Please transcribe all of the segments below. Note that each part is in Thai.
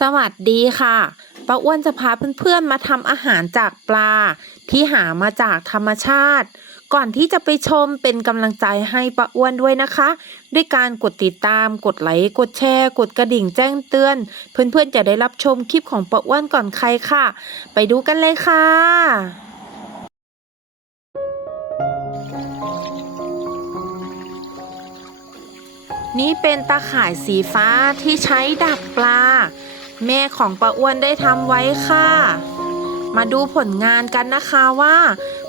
สวัสดีค่ะป้าอ้วนจะพาเพื่อนๆมาทำอาหารจากปลา ที่หามาจากธรรมชาติ ก่อนที่จะไปชมเป็นกำลังใจให้ป้าอ้วนด้วยนะคะ ด้วยการกดติดตาม กดไลค์ กดแชร์ กดกระดิ่งแจ้งเตือน เพื่อนๆจะได้รับชมคลิปของป้าอ้วนก่อนใครค่ะ ไปดูกันเลยค่ะนี่เป็นตาข่ายสีฟ้าที่ใช้ดักปลา แม่ของป้าอ้วนได้ทำไว้ค่ะ มาดูผลงานกันนะคะว่า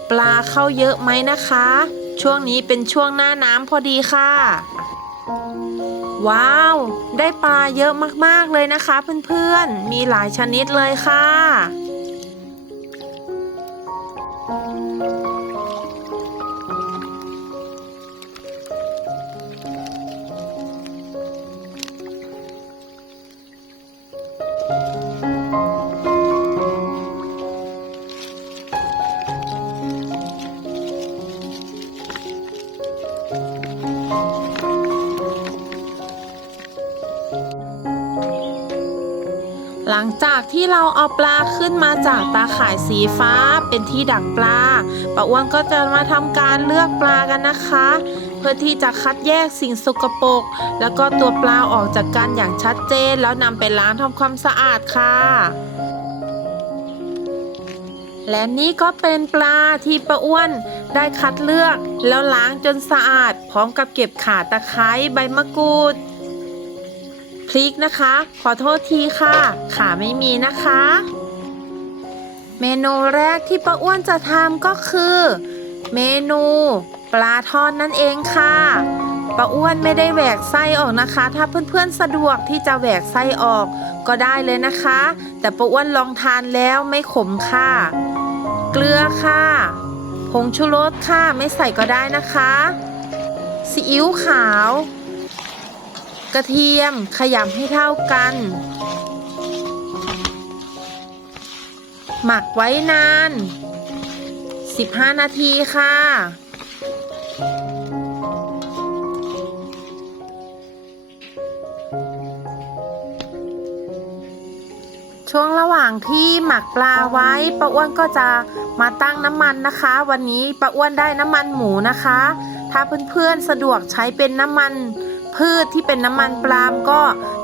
ปลาเข้าเยอะไหมนะคะ ช่วงนี้เป็นช่วงหน้าน้ำพอดีค่ะ ว้าว ได้ปลาเยอะมากๆเลยนะคะเพื่อนๆ มีหลายชนิดเลยค่ะ ที่เราเอาปลาขึ้นมาจากตาข่ายสีฟ้าเป็นที่ดักปลาป้าอ้วนก็จะมาทำการเลือกปลากันนะคะ เพื่อที่จะคัดแยกสิ่งสกปรกแล้วก็ตัวปลาออกจากกันอย่างชัดเจน แล้วนำไปล้างทำความสะอาดค่ะและนี่ก็เป็นปลาที่ป้าอ้วนได้คัดเลือก แล้วล้างจนสะอาด พร้อมกับเก็บข่าตะไคร้ใบมะกรูด พริกนะคะ ขอโทษทีค่ะ ขาไม่มีนะคะ เมนูแรกที่ป้าอ้วนจะทำก็คือ เมนูปลาทอดนั่นเองค่ะป้าอ้วนไม่ได้แหวกไส้ออกนะคะ ถ้าเพื่อนๆสะดวกที่จะแหวกไส้ออกก็ได้เลยนะคะ แต่ป้าอ้วนลองทานแล้วไม่ขมค่ะ เกลือค่ะผงชูรสค่ะไม่ใส่ก็ได้นะคะซีอิ๊วขาว กระเทียมขยำให้เท่ากัน หมักไว้นาน 15 นาทีค่ะ ช่วงระหว่างที่หมักปลาไว้ป้าอ้วนก็จะมาตั้งน้ำมันนะคะ วันนี้ป้าอ้วนได้น้ำมันหมูนะคะ ถ้าเพื่อนๆสะดวกใช้เป็นน้ำมัน พืชที่เป็นน้ำมันปล์มก็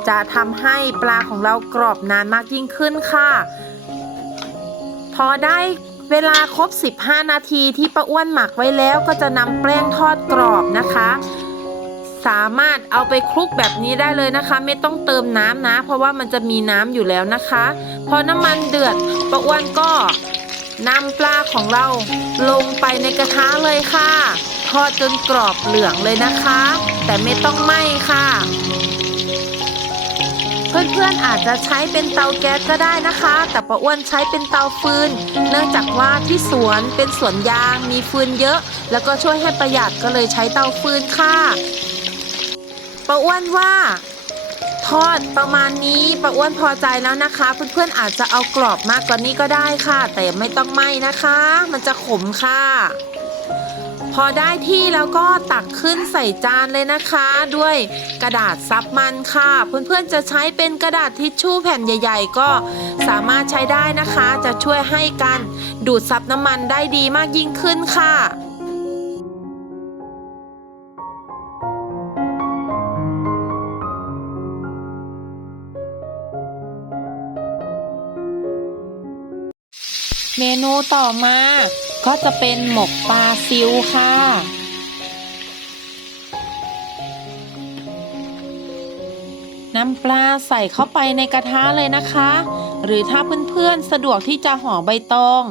จะทำให้ปลาของเรากรอบนานมากยิ่งขึ้นค่ะ พอได้เวลาครบ 15 นาทีที่ป้าอ้วนหมักไว้แล้วก็จะนำแป้งทอดกรอบนะคะ สามารถเอาไปคลุกแบบนี้ได้เลยนะคะ ไม่ต้องเติมน้ำนะ เพราะว่ามันจะมีน้ำอยู่แล้วนะคะ พอน้ำมันเดือดป้าอ้วนก็นำปลาของเราลงไปในกระทะเลยค่ะ ทอดจนกรอบเหลืองเลยนะคะ แต่ไม่ต้องไหม้ค่ะ เพื่อนๆอาจจะใช้เป็นเตาแก๊สก็ได้นะคะ แต่ป้าอ้วนใช้เป็นเตาฟืน เนื่องจากว่าที่สวนเป็นสวนยางมีฟืนเยอะ แล้วก็ช่วยให้ประหยัดก็เลยใช้เตาฟืนค่ะป้าอ้วนว่า ทอดประมาณนี้ป้าอ้วนพอใจแล้วนะคะ เพื่อนๆอาจจะเอากรอบมากกว่านี้ก็ได้ค่ะ แต่ไม่ต้องไหม้นะคะ มันจะขมค่ะ พอได้ที่แล้วก็ตักขึ้นใส่จานเลยนะคะ ด้วยกระดาษซับมันค่ะ เพื่อนๆจะใช้เป็นกระดาษทิชชู่แผ่นใหญ่ ๆ ก็สามารถใช้ได้นะคะ จะช่วยให้การดูดซับน้ำมันได้ดีมากยิ่งขึ้นค่ะ เมนูต่อมา ก็จะเป็นหมกปลาซิวค่ะ นำปลาใส่เข้าไปในกระทะเลยนะคะ หรือถ้าเพื่อนๆสะดวกที่จะห่อใบตอง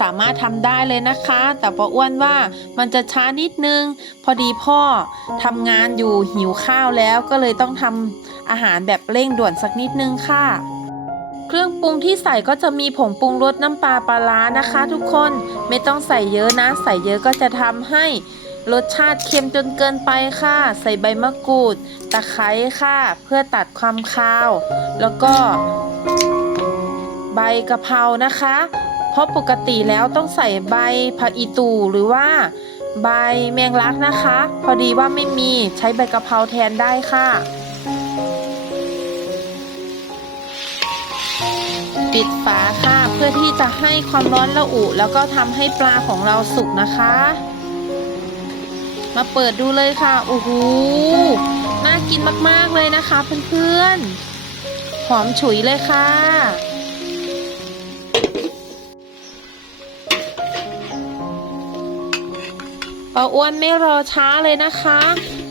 สามารถทำได้เลยนะคะ แต่ป้าอ้วนว่ามันจะช้านิดนึง พอดีพ่อทำงานอยู่หิวข้าวแล้วก็เลยต้องทำอาหารแบบเร่งด่วนสักนิดนึงค่ะ เครื่องปรุงที่ใส่ก็จะมีผงปรุงรสน้ำปลาปลาร้านะคะ ทุกคนไม่ต้องใส่เยอะนะ ใส่เยอะก็จะทำให้รสชาติเค็มจนเกินไปค่ะ ใส่ใบมะกรูด ตะไคร้ค่ะ เพื่อตัดความคาว แล้วก็ ใบกะเพรานะคะ เพราะปกติแล้วต้องใส่ใบผักอีตูหรือว่า ใบแมงลักนะคะ พอดีว่าไม่มีใช้ใบกะเพราแทนได้ค่ะ ปิดฝาค่ะ เพื่อที่จะให้ความร้อนระอุ แล้วก็ทำให้ปลาของเราสุกนะคะ มาเปิดดูเลยค่ะโอ้โหน่ากินมากๆเลยนะคะเพื่อนๆหอมฉุยเลยค่ะป้าอ้วนไม่รอช้าเลยนะคะ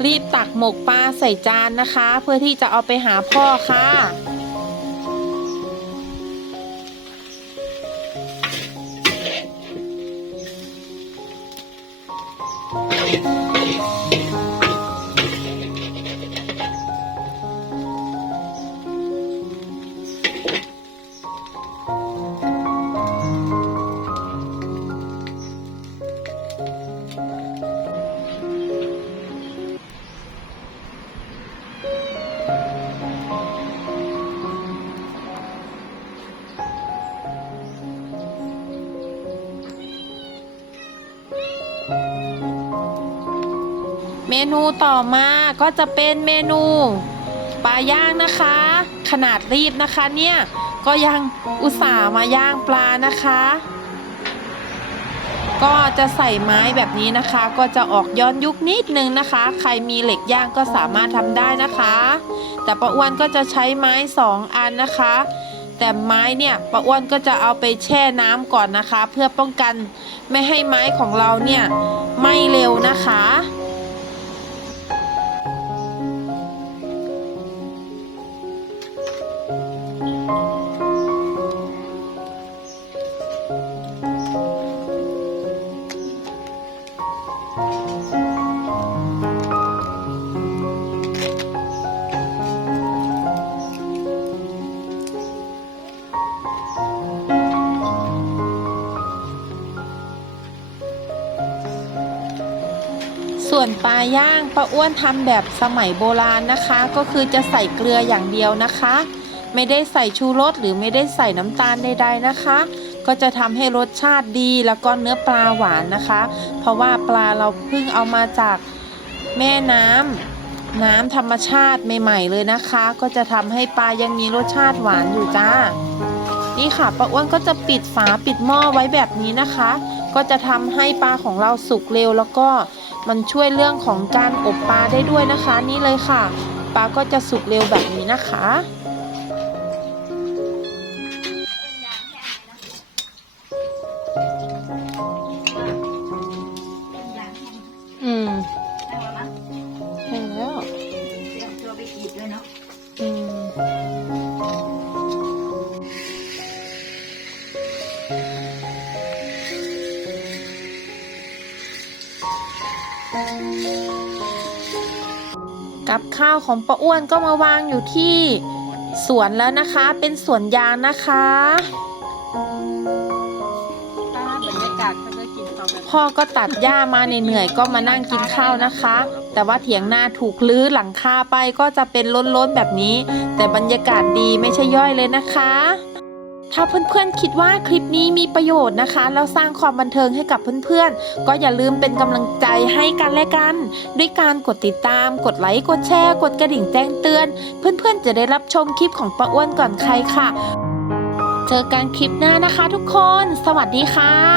รีบตักหมกปลาใส่จานนะคะ เพื่อที่จะเอาไปหาพ่อค่ะ เมนูต่อมาก็จะเป็นเมนูปลาย่างนะคะ ขนาดรีบนะคะเนี่ยก็ยังอุตส่าห์มาย่างปลานะคะ ก็จะใส่ไม้แบบนี้นะคะ ก็จะออกย้อนยุคนิดนึงนะคะ ใครมีเหล็กย่างก็สามารถทำได้นะคะ แต่ป้าอ้วนก็จะใช้ไม้สองอันนะคะ แต่ไม้เนี่ยป้าอ้วนก็จะเอาไปแช่น้ำก่อนนะคะ เพื่อป้องกันไม่ให้ไม้ของเราเนี่ยไหม้เร็วนะคะ ย่างป้าอ้วนทำแบบสมัยโบราณนะคะ ก็คือจะใส่เกลืออย่างเดียวนะคะ ไม่ได้ใส่ชูรสหรือไม่ได้ใส่น้ำตาลใดๆนะคะ ก็จะทำให้รสชาติดีแล้วก็เนื้อปลาหวานนะคะ เพราะว่าปลาเราเพิ่งเอามาจากแม่น้ำน้ำธรรมชาติใหม่ๆเลยนะคะ ก็จะทำให้ปลายังมีรสชาติหวานอยู่จ้า นี่ค่ะป้าอ้วนก็จะปิดฝาปิดหม้อไว้แบบนี้นะคะ ก็จะทำให้ปลาของเราสุกเร็ว แล้วก็มันช่วยเรื่องของการอบปลาได้ด้วยนะคะ นี่เลยค่ะปลาก็จะสุกเร็วแบบนี้นะคะ กับข้าวของป้าอ้วนก็มาวางอยู่ที่สวนแล้วนะคะ เป็นสวนยางนะคะบรรยากาศเขาจะกินข้าวแบบพ่อก็ตัดหญ้ามาเหนื่อยๆก็มานั่งกินข้าวนะคะ แต่ว่าเถียงนาถูกลื้อหลังคาไปก็จะเป็นล้นๆแบบนี้ แต่บรรยากาศดีไม่ใช่ย่อยเลยนะคะ ถ้าเพื่อนๆคิดว่าคลิปนี้มีประโยชน์นะคะ แล้วสร้างความบันเทิงให้กับเพื่อนๆ ก็อย่าลืมเป็นกำลังใจให้กันและกัน ด้วยการกดติดตาม กดไลค์กดแชร์ กดกระดิ่งแจ้งเตือน เพื่อนๆจะได้รับชมคลิปของป้าอ้วนก่อนใครค่ะ เจอกันคลิปหน้านะคะทุกคน สวัสดีค่ะ